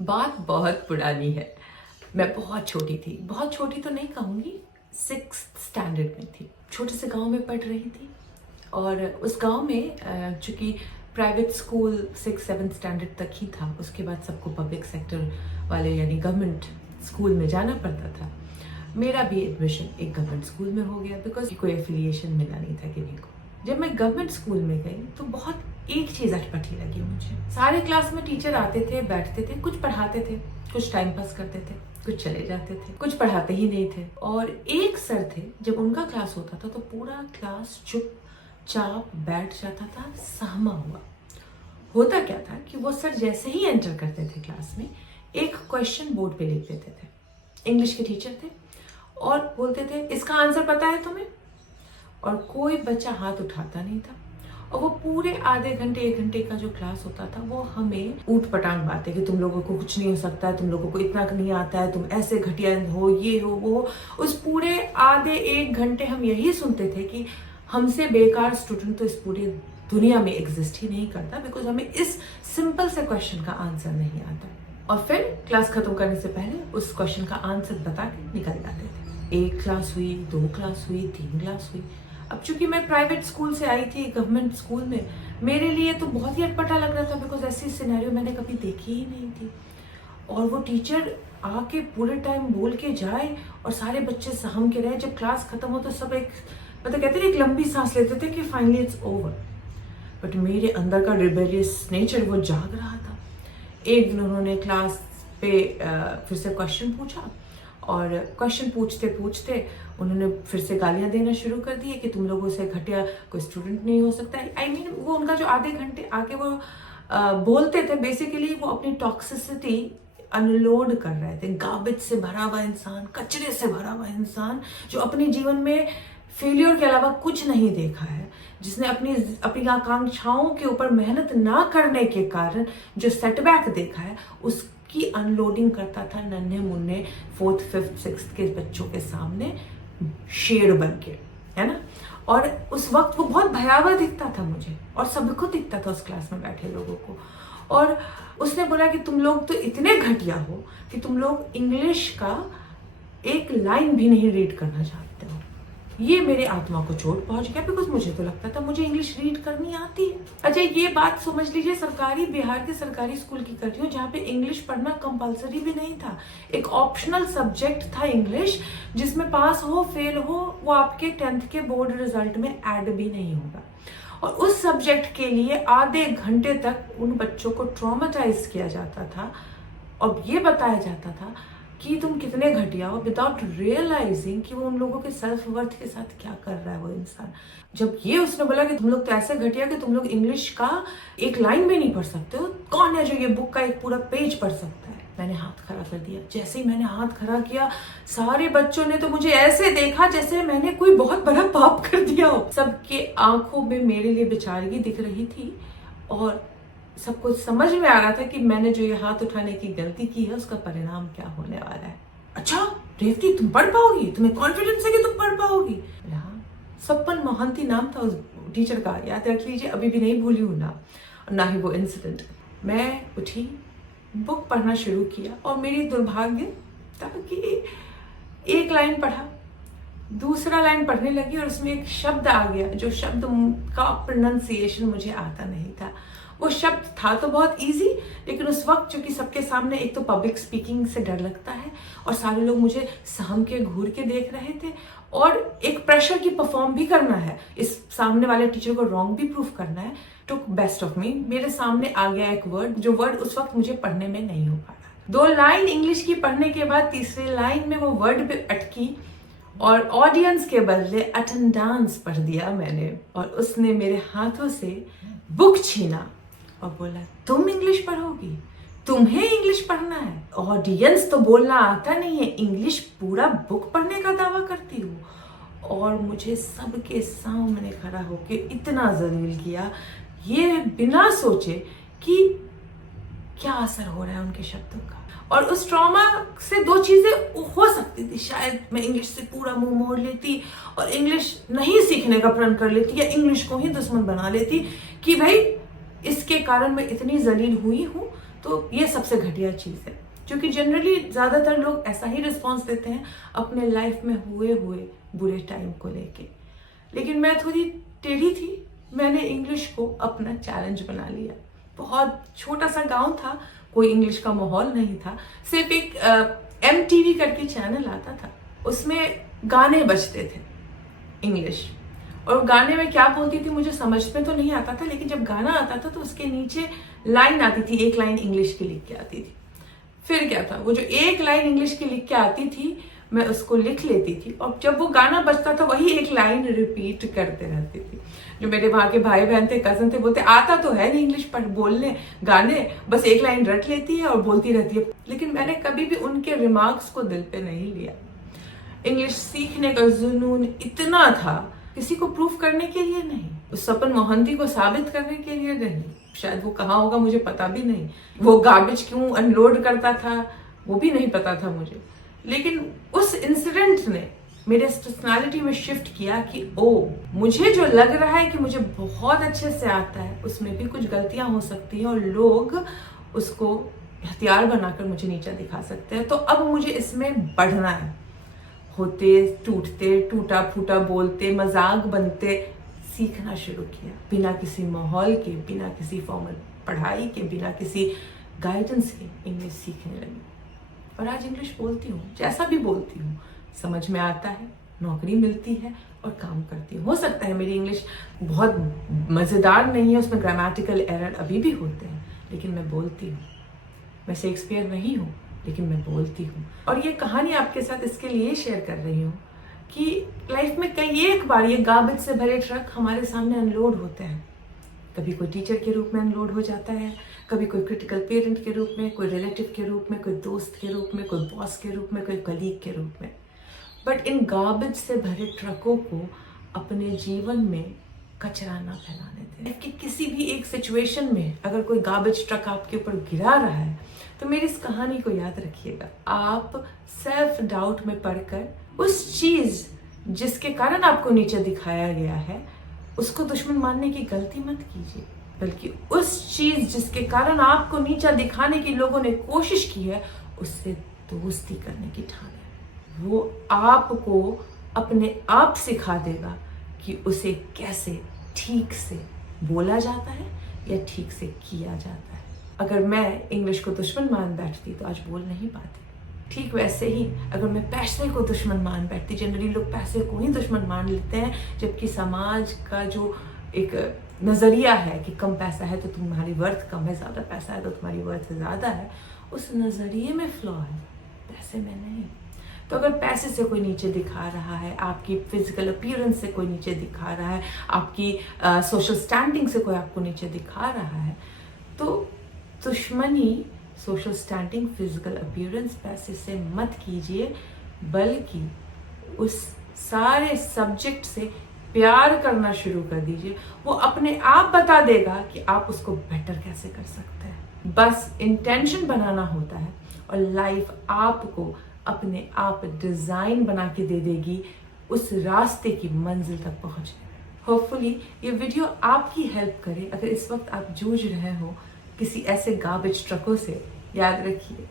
बात बहुत पुरानी है। मैं बहुत छोटी थी, बहुत छोटी तो नहीं कहूँगी, 6th स्टैंडर्ड में थी। छोटे से गांव में पढ़ रही थी और उस गांव में चूँकि प्राइवेट स्कूल 6-7 स्टैंडर्ड तक ही था, उसके बाद सबको पब्लिक सेक्टर वाले यानी गवर्नमेंट स्कूल में जाना पड़ता था। मेरा भी एडमिशन एक गवर्नमेंट स्कूल में हो गया बिकॉज कोई एफिलिएशन मिला नहीं था किसी को। जब मैं गवर्नमेंट स्कूल में गई तो बहुत एक चीज़ अटपटी लगी मुझे। सारे क्लास में टीचर आते थे, बैठते थे, कुछ पढ़ाते थे, कुछ टाइम पास करते थे, कुछ चले जाते थे, कुछ पढ़ाते ही नहीं थे। और एक सर थे, जब उनका क्लास होता था तो पूरा क्लास चुपचाप बैठ जाता था, सहमा हुआ। होता क्या था कि वो सर जैसे ही एंटर करते थे क्लास में, एक क्वेश्चन बोर्ड पे लिख देते थे। इंग्लिश के टीचर थे और बोलते थे, इसका आंसर पता है तुम्हें? और कोई बच्चा हाथ उठाता नहीं था। और वो पूरे आधे घंटे 1 घंटे का जो क्लास होता था वो हमें ऊट पटांग बातें कि तुम लोगों को कुछ नहीं हो सकता है, तुम लोगों को इतना नहीं आता है, तुम ऐसे घटिया हो, ये हो वो हो। उस पूरे आधे 1 घंटे हम यही सुनते थे कि हमसे बेकार स्टूडेंट तो इस पूरी दुनिया में एग्जिस्ट ही नहीं करता, बिकॉज हमें इस सिंपल से क्वेश्चन का आंसर नहीं आता। और फिर क्लास खत्म करने से पहले उस क्वेश्चन का आंसर बता के निकल जाते थे। 1 क्लास हुई, 2 क्लास हुई, 3 क्लास हुई। अब चूंकि मैं प्राइवेट स्कूल से आई थी गवर्नमेंट स्कूल में, मेरे लिए तो बहुत ही अटपटा लग रहा था बिकॉज ऐसी सिनेरियो मैंने कभी देखी ही नहीं थी। और वो टीचर आके पूरे टाइम बोल के जाए और सारे बच्चे सहम के रहे। जब क्लास खत्म हो तो सब एक मतलब कहते थे एक लंबी सांस लेते थे कि फाइनली इट्स ओवर। बट मेरे अंदर का रिबेलियस नेचर वो जाग रहा था। एक दिन उन्होंने क्लास पे फिर से क्वेश्चन पूछा और क्वेश्चन पूछते पूछते उन्होंने फिर से गालियां देना शुरू कर दी कि तुम लोगों से घटिया कोई स्टूडेंट नहीं हो सकता। आई मीन वो उनका जो आधे घंटे आके वो बोलते थे, बेसिकली वो अपनी टॉक्सिसिटी अनलोड कर रहे थे। गार्बेज से भरा हुआ इंसान, कचरे से भरा हुआ इंसान जो अपने जीवन में फेलियर के अलावा कुछ नहीं देखा है, जिसने अपनी आकांक्षाओं के ऊपर मेहनत ना करने के कारण जो सेटबैक देखा है, उसकी अनलोडिंग करता था नन्हे मुन्ने 4th, 5th, 6th के बच्चों के सामने शेर बन के, है ना। और उस वक्त वो बहुत भयावह दिखता था मुझे और सबको दिखता था उस क्लास में बैठे लोगों को। और उसने बोला कि तुम लोग तो इतने घटिया हो कि तुम लोग इंग्लिश का एक लाइन भी नहीं रीड करना चाहते हो। ये मेरे आत्मा को चोट पहुंच गया बिकॉज मुझे तो लगता था मुझे इंग्लिश रीड करनी आती है। अच्छा, ये बात समझ लीजिए, बिहार के सरकारी स्कूल की कर रही हूँ जहाँ पे इंग्लिश पढ़ना कंपलसरी भी नहीं था। एक ऑप्शनल सब्जेक्ट था इंग्लिश, जिसमें पास हो फेल हो वो आपके 10th के बोर्ड रिजल्ट में ऐड भी नहीं होगा। और उस सब्जेक्ट के लिए आधे घंटे तक उन बच्चों को ट्रॉमेटाइज किया जाता था और ये बताया जाता था कि तुम कितने घटिया हो, विदाउट रियलाइजिंग कि वो उन लोगों के सेल्फ वर्थ के साथ क्या कर रहा है वो इंसान। जब ये उसने बोला कि तुम लोग तो ऐसे घटिया कि तुम लोग इंग्लिश का एक लाइन भी नहीं पढ़ सकते हो, कौन है जो ये बुक का एक पूरा पेज पढ़ सकता है? मैंने हाथ खड़ा कर दिया। जैसे ही मैंने हाथ खड़ा किया, सारे बच्चों ने तो मुझे ऐसे देखा जैसे मैंने कोई बहुत बड़ा पाप कर दिया हो। सबके आंखों में मेरे लिए बेचारगी दिख रही थी और सबको समझ में आ रहा था कि मैंने जो ये हाथ उठाने की गलती की है उसका परिणाम क्या होने वाला है। अच्छा रेवती, तुम पढ़ पाओगी? तुम्हें कॉन्फिडेंस है कि तुम पढ़ पाओगी? हाँ, सपन मोहंती नाम था उस टीचर का, याद रख लीजिए, अभी भी नहीं भूली हूँ ना, और ना ही वो इंसिडेंट। मैं उठी, बुक पढ़ना शुरू किया और मेरी दुर्भाग्य था कि एक लाइन पढ़ा, दूसरा लाइन पढ़ने लगी और उसमें एक शब्द आ गया जो शब्द का प्रोनाउंसिएशन मुझे आता नहीं था। वो शब्द था तो बहुत इजी, लेकिन उस वक्त चूंकि सबके सामने एक तो पब्लिक स्पीकिंग से डर लगता है और सारे लोग मुझे सहम के घूर के देख रहे थे और एक प्रेशर की परफॉर्म भी करना है, इस सामने वाले टीचर को रॉन्ग भी प्रूफ करना है। टुक बेस्ट ऑफ मी, मेरे सामने आ गया एक वर्ड, जो वर्ड उस वक्त मुझे पढ़ने में नहीं हो पा रहा। 2 लाइन इंग्लिश की पढ़ने के बाद तीसरी लाइन में वो वर्ड पे अटकी और ऑडियंस के बदले अटेंडेंस पढ़ दिया मैंने। और उसने मेरे हाथों से बुक छीना और बोला, तुम इंग्लिश पढ़ोगी? तुम्हें इंग्लिश पढ़ना है? ऑडियंस तो बोलना आता नहीं है, इंग्लिश पूरा बुक पढ़ने का दावा करती हूँ। और मुझे सबके सामने खड़ा होके इतना जलील किया, ये बिना सोचे कि क्या असर हो रहा है उनके शब्दों का। और उस ट्रॉमा से 2 चीजें हो सकती थी, शायद मैं इंग्लिश से पूरा मुंह मोड़ लेती और इंग्लिश नहीं सीखने का प्रण कर लेती, या इंग्लिश को ही दुश्मन बना लेती कि भाई इसके कारण मैं इतनी जलील हुई हूं तो ये सबसे घटिया चीज़ है, क्योंकि जनरली ज़्यादातर लोग ऐसा ही रिस्पॉन्स देते हैं अपने लाइफ में हुए बुरे टाइम को लेके। लेकिन मैं थोड़ी टेढ़ी थी, मैंने इंग्लिश को अपना चैलेंज बना लिया। बहुत छोटा सा गांव था, कोई इंग्लिश का माहौल नहीं था, सिर्फ एक MTV करके चैनल आता था, उसमें गाने बजते थे इंग्लिश, और गाने में क्या बोलती थी मुझे समझ में तो नहीं आता था, लेकिन जब गाना आता था तो उसके नीचे लाइन आती थी, एक लाइन इंग्लिश की लिख के आती थी। फिर क्या था, वो जो एक लाइन इंग्लिश की लिख के आती थी मैं उसको लिख लेती थी, और जब वो गाना बजता था वही एक लाइन रिपीट करते रहती थी। जो मेरे वहां के भाई बहन थे, कजन थे, बोलते आता तो है नहीं इंग्लिश पर बोलने गाने, बस एक लाइन रट लेती है और बोलती रहती है। लेकिन मैंने कभी भी उनके रिमार्क्स को दिल पे नहीं लिया। इंग्लिश सीखने का जुनून इतना था, किसी को प्रूफ करने के लिए नहीं, उस सपन मोहंती को साबित करने के लिए नहीं, शायद वो कहाँ होगा मुझे पता भी नहीं, वो गार्बेज क्यों अनलोड करता था वो भी नहीं पता था मुझे। लेकिन उस इंसिडेंट ने मेरे पर्सनालिटी में शिफ्ट किया कि ओ, मुझे जो लग रहा है कि मुझे बहुत अच्छे से आता है, उसमें भी कुछ गलतियां हो सकती हैं और लोग उसको हथियार बनाकर मुझे नीचा दिखा सकते हैं। तो अब मुझे इसमें बढ़ना है। होते टूटते, टूटा फूटा बोलते, मजाक बनते सीखना शुरू किया, बिना किसी माहौल के, बिना किसी फॉर्मल पढ़ाई के, बिना किसी गाइडेंस के इंग्लिश सीखने लगी। और आज इंग्लिश बोलती हूँ, जैसा भी बोलती हूँ समझ में आता है, नौकरी मिलती है और काम करती हूँ। हो सकता है मेरी इंग्लिश बहुत मज़ेदार नहीं है, उसमें ग्रामेटिकल एरर अभी भी होते हैं, लेकिन मैं बोलती हूँ। मैं शेक्सपियर नहीं हूँ, लेकिन मैं बोलती हूँ। और ये कहानी आपके साथ इसके लिए शेयर कर रही हूँ कि लाइफ में कई एक बार ये गार्बेज से भरे ट्रक हमारे सामने अनलोड होते हैं। कभी कोई टीचर के रूप में अनलोड हो जाता है, कभी कोई क्रिटिकल पेरेंट के रूप में, कोई रिलेटिव के रूप में, कोई दोस्त के रूप में, कोई बॉस के रूप में, कोई कलीग के रूप में। बट इन गार्बेज से भरे ट्रकों को अपने जीवन में कचरा ना फैलाने दें। कि किसी भी एक सिचुएशन में अगर कोई गार्बेज ट्रक आपके ऊपर गिरा रहा है तो मेरी इस कहानी को याद रखिएगा। आप सेल्फ डाउट में पड़कर उस चीज जिसके कारण आपको नीचे दिखाया गया है उसको दुश्मन मानने की गलती मत कीजिए, बल्कि उस चीज जिसके कारण आपको नीचा दिखाने की लोगों ने कोशिश की है उससे दोस्ती करने की ठाने। वो आपको अपने आप सिखा देगा कि उसे कैसे ठीक से बोला जाता है या ठीक से किया जाता है। अगर मैं इंग्लिश को दुश्मन मान बैठती तो आज बोल नहीं पाती। ठीक वैसे ही अगर मैं पैसे को दुश्मन मान बैठती, जनरली लोग पैसे को ही दुश्मन मान लेते हैं, जबकि समाज का जो एक नज़रिया है कि कम पैसा है तो तुम्हारी वर्थ कम है, ज़्यादा पैसा है तो तुम्हारी वर्थ ज़्यादा है, उस नज़रिए में फ्लॉ है, पैसे में नहीं। तो अगर पैसे से कोई नीचे दिखा रहा है, आपकी फिजिकल अपीयरेंस से कोई नीचे दिखा रहा है, आपकी सोशल स्टैंडिंग से कोई आपको नीचे दिखा रहा है, तो दुश्मनी सोशल स्टैंडिंग, फिजिकल अपीयरेंस, पैसे से मत कीजिए, बल्कि उस सारे सब्जेक्ट से प्यार करना शुरू कर दीजिए। वो अपने आप बता देगा कि आप उसको बेटर कैसे कर सकते हैं। बस इंटेंशन बनाना होता है और लाइफ आपको अपने आप डिजाइन बना के दे देगी उस रास्ते की मंजिल तक पहुंचने में। होपफुली ये वीडियो आपकी हेल्प करे। अगर इस वक्त आप जूझ रहे हो किसी ऐसे गार्बेज ट्रकों से, याद रखिए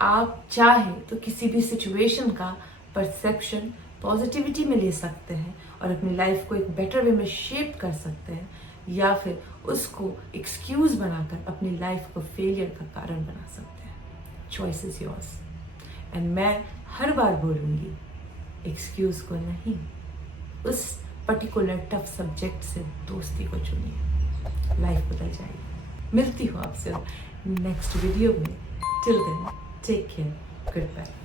आप चाहे तो किसी भी सिचुएशन का परसेप्शन पॉजिटिविटी में ले सकते हैं और अपनी लाइफ को एक बेटर वे में शेप कर सकते हैं, या फिर उसको एक्सक्यूज बनाकर अपनी लाइफ को फेलियर का कारण बना सकते हैं। Choice is yours. एंड मैं हर बार बोलूँगी, एक्सक्यूज को नहीं, उस पर्टिकुलर टफ सब्जेक्ट से दोस्ती को चुनिए, लाइफ बदल जाएगी। मिलती हूँ आपसे नेक्स्ट वीडियो में। Till then take care, good bye.